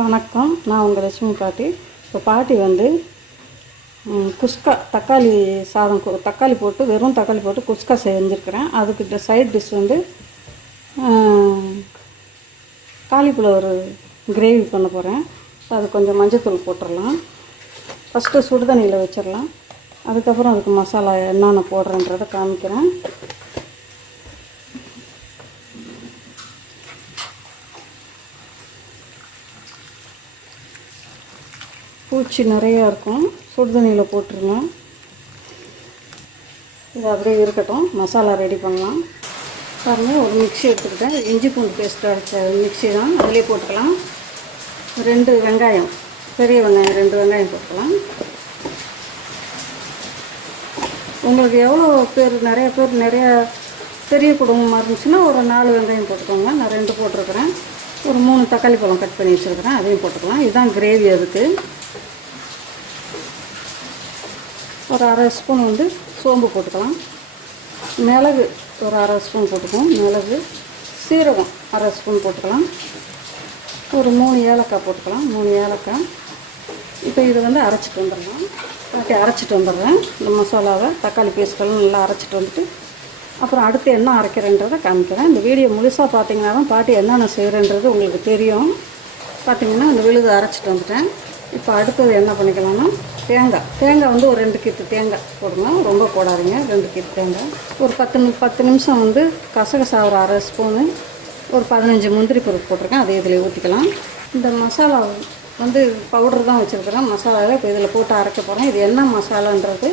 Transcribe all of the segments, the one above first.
வணக்கம். நான் உங்கள் லட்சுமி பாட்டி. இப்போ பாட்டி வந்து குஸ்கா தக்காளி சாதம் தக்காளி போட்டு வெறும் தக்காளி போட்டு குஸ்கா செஞ்சுருக்கிறேன். அதுக்கு சைட் டிஷ் வந்து காலிஃப்ளவர் கிரேவி பண்ண போகிறேன் அது கொஞ்சம் மஞ்சத்தூள் போட்டுடலாம் ஃபஸ்ட்டு சுடுதண்ணியில் வச்சிடலாம் அதுக்கப்புறம் அதுக்கு மசாலா என்னென்ன போடுறேன்றதை காமிக்கிறேன். பூச்சி நிறையா இருக்கும். சுடுதண்ணியில் போட்டுருலாம் இது அப்படியே இருக்கட்டும். மசாலா ரெடி பண்ணலாம். பாருங்கள் ஒரு மிக்ஸி எடுத்துக்கிட்டேன். இஞ்சி பூண்டு பேஸ்ட் அரைச்ச மிக்ஸி தான். அதிலே போட்டுக்கலாம். ரெண்டு வெங்காயம். பெரிய வெங்காயம் ரெண்டு வெங்காயம் போட்டுக்கலாம். உங்களுக்கு எவ்வளோ பேர் நிறைய பேர் நிறைய பெரிய குடும்பமாக இருந்துச்சுன்னா ஒரு நாலு வெங்காயம் போட்டுக்கோங்க. நான் ரெண்டு போட்டிருக்கிறேன். ஒரு மூணு தக்காளி பழம் கட் பண்ணி வச்சுருக்கிறேன். அதையும் போட்டுக்கலாம். இதுதான் கிரேவி அதுக்கு. ஒரு அரை ஸ்பூன் வந்து சோம்பு போட்டுக்கலாம். மிளகு ஒரு அரை ஸ்பூன் போட்டுக்குவோம் மிளகு சீரகம் அரை ஸ்பூன் போட்டுக்கலாம். ஒரு மூணு ஏலக்காய் போட்டுக்கலாம். மூணு ஏலக்காய். இப்போ இது வந்து அரைச்சிட்டு வந்துடலாம். பாட்டி அரைச்சிட்டு வந்துடுறேன். இந்த மசாலாவை தக்காளி பேஸ்ட்டெல்லாம் நல்லா அரைச்சிட்டு வந்துட்டு அப்புறம் அடுத்து என்ன அரைக்கிறேன்றதை காமிக்கிறேன். இந்த வீடியோ முழுசாக பார்த்தீங்கன்னா தான் பாட்டி என்னென்ன செய்கிறேன்றது உங்களுக்கு தெரியும். பார்த்தீங்கன்னா இந்த விழுது அரைச்சிட்டு வந்துட்டேன். இப்போ அடுத்தது என்ன பண்ணிக்கலாம்னா தேங்காய். தேங்காய் வந்து ஒரு ரெண்டு கித்து தேங்காய் போடுங்க. ரொம்ப போடாதீங்க. ரெண்டு கித்து தேங்காய். ஒரு பத்து நிமி பத்து நிமிஷம் வந்து கசகசா ஒரு அரை ஸ்பூனு ஒரு பதினஞ்சு முந்திரி பொருள் போட்டிருக்கேன். அதை இதில் ஊற்றிக்கலாம் இந்த மசாலா வந்து பவுடர் தான் வச்சுருக்கிறேன். மசாலாவில் இப்போ இதில் போட்டு அரைக்க போகிறேன் இது என்ன மசாலான்றது?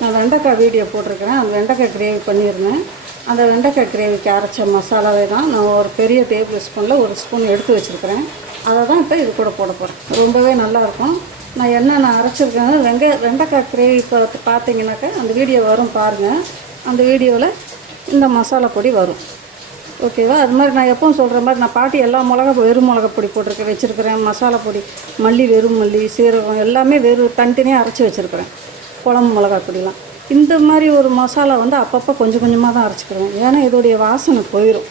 நான் வெண்டைக்காய் வீடியோ போட்டிருக்கிறேன். அந்த வெண்டைக்காய் கிரேவி பண்ணியிருந்தேன் அந்த வெண்டைக்காய் கிரேவிக்கு அரைச்ச மசாலாவே தான் நான் ஒரு பெரிய டேபிள் ஸ்பூனில் ஒரு ஸ்பூன் எடுத்து வச்சுருக்கிறேன். அதை தான் இப்போ இது கூட போட போகிறேன் ரொம்பவே நல்லாயிருக்கும் நான் என்னென்ன அரைச்சிருக்கேன் வெங்காய வெண்டைக்காய் கிரேவி பார்த்து பார்த்தீங்கன்னாக்கா அந்த வீடியோ வரும் பாருங்கள் அந்த வீடியோவில் இந்த மசாலா பொடி வரும். ஓகேவா? அது மாதிரி நான் எப்பவும் சொல்கிற மாதிரி நான் பாட்டி எல்லா மிளகா வெறும் மிளகா பொடி போட்டிருக்கேன் வச்சுருக்கிறேன். மசாலா பொடி மல்லி வெறும் மல்லி சீரகம் எல்லாமே வெறும் தனித்தனியாக அரைச்சி வச்சுருக்கிறேன். குழம்பு மிளகா பொடிலாம். இந்த மாதிரி ஒரு மசாலா வந்து அப்பப்போ கொஞ்சம் கொஞ்சமாக தான் அரைச்சிக்கிறேன் ஏன்னா இதோடைய வாசனை போயிடும்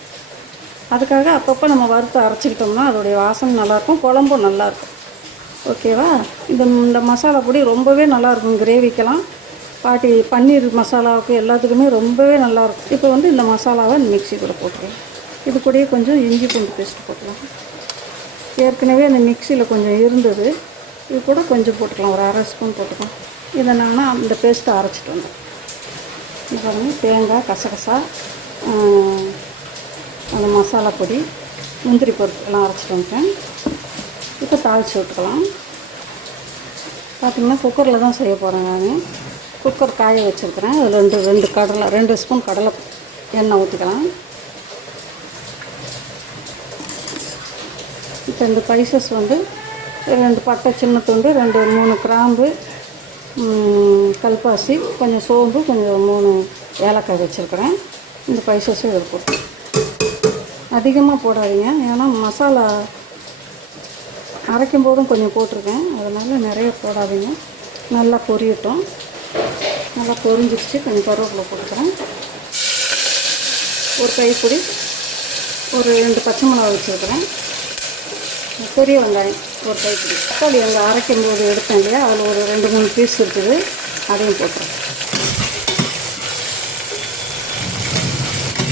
அதுக்காக அப்பப்போ நம்ம வறுத்து அரைச்சிக்கிட்டோம்னா அதோடைய வாசனை நல்லாயிருக்கும் குழம்பும் நல்லாயிருக்கும். ஓகேவா? இந்த இந்த மசாலா பொடி ரொம்பவே நல்லாயிருக்கும் கிரேவிக்கெல்லாம் பாட்டி பன்னீர் மசாலாவுக்கு எல்லாத்துக்குமே ரொம்பவே நல்லாயிருக்கும் இப்போ வந்து இந்த மசாலாவை மிக்ஸி கூட போட்டுருவேன் இது கூடயே கொஞ்சம் இஞ்சி பூண்டு பேஸ்ட் போட்டுக்கலாம். ஏற்கனவே அந்த மிக்சியில் கொஞ்சம் இருந்தது. இது கூட கொஞ்சம் போட்டுக்கலாம். ஒரு அரை ஸ்பூன் போட்டுக்கலாம். இதை நான் அந்த பேஸ்ட்டை அரைச்சிட்டு வந்தேன் இது பாருங்க தேங்காய் கசகசா அந்த மசாலா பொடி முந்திரி பருப்பு எல்லாம் அரைச்சிட்டு வந்துட்டேன். இப்போ தாளித்து விட்டுக்கலாம். பார்த்திங்கன்னா குக்கரில் தான் செய்ய போகிறேன் நான். குக்கர் காய வச்சுருக்கிறேன். அதில் ரெண்டு ரெண்டு கடலை ரெண்டு ஸ்பூன் கடலை எண்ணெய் ஊற்றிக்கலாம் இப்போ இந்த பைசஸ் வந்து ரெண்டு பட்டை சின்ன துண்டு ரெண்டு மூணு கிராம்பு கல்பாசி கொஞ்சம் சோம்பு கொஞ்சம் மூணு ஏலக்காய் வச்சுருக்கிறேன். இந்த பைசஸும் இதில் போட்டு அதிகமாக போடாதீங்க. ஏன்னா மசாலா அரைக்கும் போதும் கொஞ்சம் போட்டிருக்கேன். அதனால் நிறைய போடாதீங்க. நல்லா பொரியட்டும். நல்லா பொரிஞ்சிருச்சு. கொஞ்சம் கருவேப்பிலை கொடுக்குறேன் ஒரு கைப்பொடி. ஒரு ரெண்டு பச்சை மிளகா வச்சுருக்கிறேன். பெரிய வெங்காயம் ஒரு கைப்பிடி. தக்காளி அங்கே அரைக்கும் போது எடுத்தேன் இல்லையா? அதில் ஒரு ரெண்டு மூணு பீஸ் இருக்குது. அதையும் போட்டுறேன்.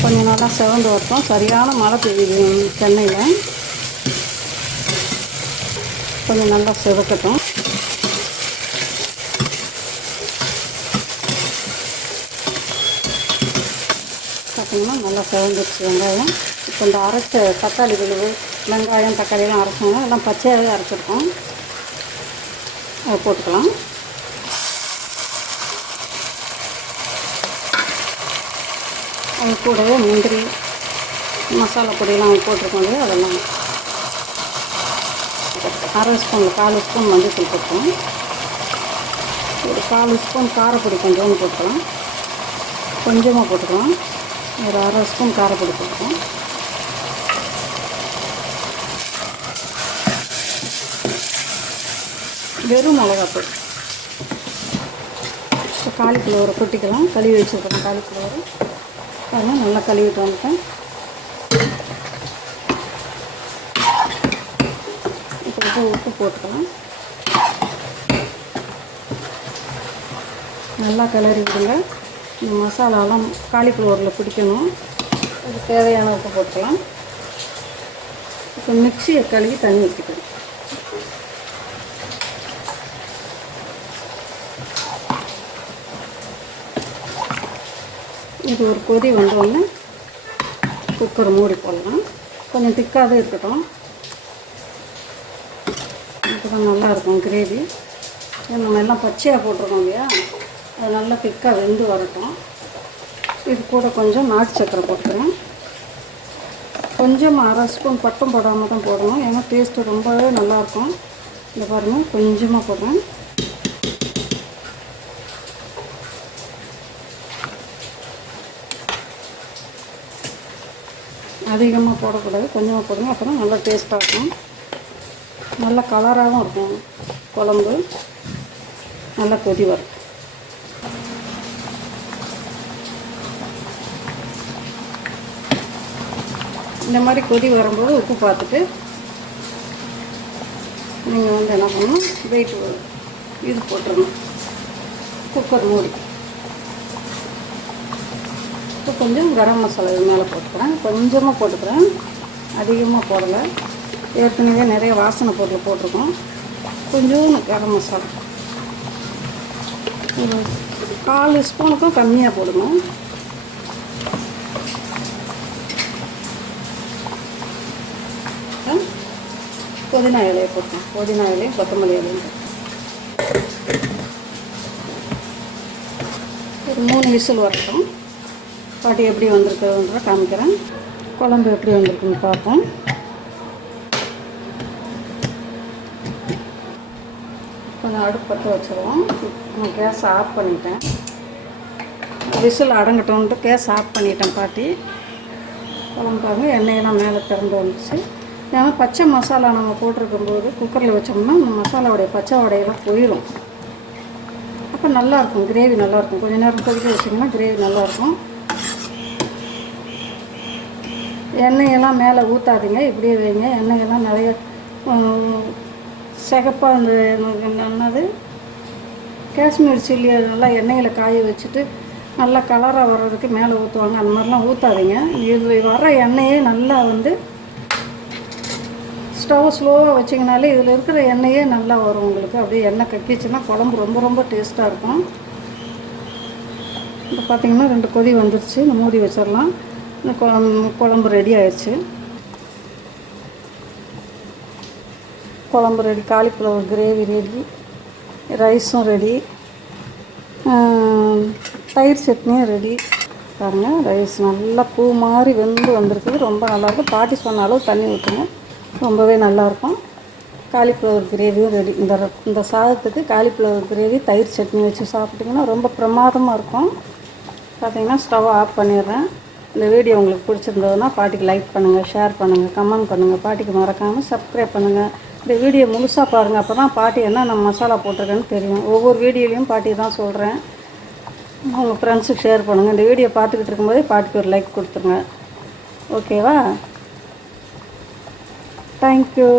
கொஞ்சம் நல்லா செவந்து வரட்டும். சரியான மழை பெய்யுது சென்னையில். கொஞ்சம் நல்லா செதுக்கட்டும் பார்த்தீங்கன்னா நல்லா செவந்துருச்சு வெங்காயம். இப்போ இந்த அரைச்ச தக்காளி விழுவு வெங்காயம் தக்காளியெல்லாம் அரைச்சாங்க எல்லாம் பச்சையாகவே அரைச்சிருக்கோம். அதை போட்டுக்கலாம். அது கூடவே முந்திரி மசாலா பொடியெல்லாம் போட்டிருக்கோம் இல்லையா அதெல்லாம் அரை ஸ்பூன் கால் ஸ்பூன் மஞ்சள் போட்டுக்கலாம். ஒரு கால் ஸ்பூன் காரப்பொடி கொஞ்சோண்டு போட்டுக்கலாம். கொஞ்சமாக போட்டுக்கலாம். ஒரு அரை ஸ்பூன் காரப்பொடி போட்டுக்கலாம். வெறும் மிளகாப்பொடி இப்போ காலிஃப்ளவரை கொட்டிக்கலாம். கழுவி வச்சுருக்கிறேன் காலிஃப்ளவரை. அதெல்லாம் நல்லா கழுவிட்டு வந்துட்டேன். கொஞ்சம் உப்பு போட்டுக்கலாம். நல்லா கிளறி விடுங்க. இந்த மசாலாலாம் காலிஃப்ளவரில் பிடிக்கணும். அதுக்கு தேவையான உப்பு போட்டுக்கலாம். இப்போ மிக்சியை கழுவி தண்ணி வச்சுக்கணும் இது ஒரு கொதி வந்தோடனே குக்கர் மூடி போடலாம். கொஞ்சம் திக்காகவே இருக்கட்டும். அப்பதான் நல்லாயிருக்கும் கிரேவி நம்ம எல்லாம் பச்சையாக போட்டிருக்கோம் இல்லையா? அது நல்லா திக்காக வெந்து வரட்டும். இது கூட கொஞ்சம் நாட்டு சக்கரை போட்டுக்கிறேன். கொஞ்சம் அரை ஸ்பூன் பட்டம் போடாமல் தான் போடணும். ஏன்னா டேஸ்ட்டு ரொம்பவே நல்லாயிருக்கும். இந்த பாருங்கள் கொஞ்சமாக போடுறேன். அதிகமாக போடக்கூடாது கொஞ்சமாக போடுங்க அப்புறம் நல்லா டேஸ்ட்டாக இருக்கும் நல்ல கலராகவும் இருக்கும். குழம்பு நல்லா கொதி வரும். இந்த மாதிரி கொதி வரும்போது உப்பு பார்த்துட்டு நீங்கள் வந்து என்ன பண்ணணும்? வெயிட் இது போட்டுருணும் குக்கர் மூடி. இப்போ கொஞ்சம் கரம் மசாலா இது மேலே போட்டுக்கிறேன். கொஞ்சமாக போட்டுக்கிறேன். அதிகமாக போடலை. ஏற்கனவே நிறைய வாசனை பொருள் போட்டிருக்கோம். கொஞ்சோண்டு கரம் மசாலா. ஒரு கால் ஸ்பூனுக்கும் கம்மியாக போடணும் புதினா இலையை போட்டோம். புதினா இலையும் கொத்தமல்லி இலையும் ஒரு மூணு விசில் வரட்டும். பாட்டி எப்படி வந்திருக்குன்ற காமிக்கிறேன். குழம்பு எப்படி வந்திருக்குன்னு பார்ப்போம். அடுப்பு பற்ற வச்சுருவோம். நான் கேஸ் ஆஃப் பண்ணிட்டேன். விசில் அடங்கட்டோன்ட்டு கேஸ் ஆஃப் பண்ணிட்டேன் பாட்டி. குழம்பாங்க எண்ணெயெல்லாம் மேலே திறந்து வந்துச்சு. ஏன்னா பச்சை மசாலா நம்ம போட்டிருக்கும்போது குக்கரில் வச்சோம்னா அந்த மசாலாவுடைய பச்சை உடையெல்லாம் போயிடும் அப்போ நல்லாயிருக்கும். கிரேவி நல்லாயிருக்கும். கொஞ்ச நேரம் கொதிக்க வச்சிங்கன்னா கிரேவி நல்லாயிருக்கும். எண்ணெயெல்லாம் மேலே ஊற்றாதீங்க இப்படியே வைங்க. எண்ணெயெல்லாம் நிறைய சிகப்பாக அந்த என்னது? காஷ்மீர் சில்லி நல்லா எண்ணெயில் காய வச்சுட்டு நல்லா கலராக வர்றதுக்கு மேலே ஊற்றுவாங்க அந்த மாதிரிலாம் ஊற்றாதீங்க இது வர எண்ணெயே நல்லா வந்து ஸ்டவ் ஸ்லோவாக வச்சிங்கனாலே இதில் இருக்கிற எண்ணெயே நல்லா வரும் உங்களுக்கு. அப்படியே எண்ணெய் கக்கிச்சுன்னா குழம்பு ரொம்ப ரொம்ப டேஸ்ட்டாக இருக்கும். இப்போ பார்த்தீங்கன்னா ரெண்டு கொதி வந்துருச்சு. இந்த மூடி வச்சிடலாம். இந்த குழம்பு ரெடி ஆயிடுச்சு. குழம்பு ரெடி காலிஃப்ளவர் கிரேவி ரெடி ரைஸும் ரெடி தயிர் சட்னியும் ரெடி. பாருங்கள் ரைஸ் நல்லா பூ மாதிரி வெந்து வந்திருக்குது. ரொம்ப நல்லாயிருக்கும் பாட்டி சொன்ன அளவு தண்ணி ஊற்றுங்க ரொம்பவே நல்லாயிருக்கும் காலிஃப்ளவர் கிரேவியும் ரெடி. இந்த இந்த சாதத்துக்கு காலிஃப்ளவர் கிரேவி தயிர் சட்னி வச்சு சாப்பிட்டிங்கன்னா ரொம்ப பிரமாதமாக இருக்கும். பார்த்தீங்கன்னா ஸ்டவ் ஆஃப் பண்ணிடுறேன். இந்த வீடியோ உங்களுக்கு பிடிச்சிருந்ததுன்னா பாட்டிக்கு லைக் பண்ணுங்கள் ஷேர் பண்ணுங்கள் கமெண்ட் பண்ணுங்கள் பாட்டிக்கு மறக்காமல் சப்ஸ்கிரைப் பண்ணுங்கள் இந்த வீடியோ முழுசாக பாருங்கள் அப்போ தான் பாட்டி என்ன நம்ம மசாலா போட்டிருக்கேன்னு தெரியும். ஒவ்வொரு வீடியோலையும் பாட்டி தான் சொல்கிறேன் உங்கள் ஃப்ரெண்ட்ஸுக்கு ஷேர் பண்ணுங்கள் இந்த வீடியோ பார்த்துக்கிட்டு இருக்கும்போதே பாட்டிக்கு ஒரு லைக் கொடுத்துருங்க. ஓகேவா தேங்க்யூ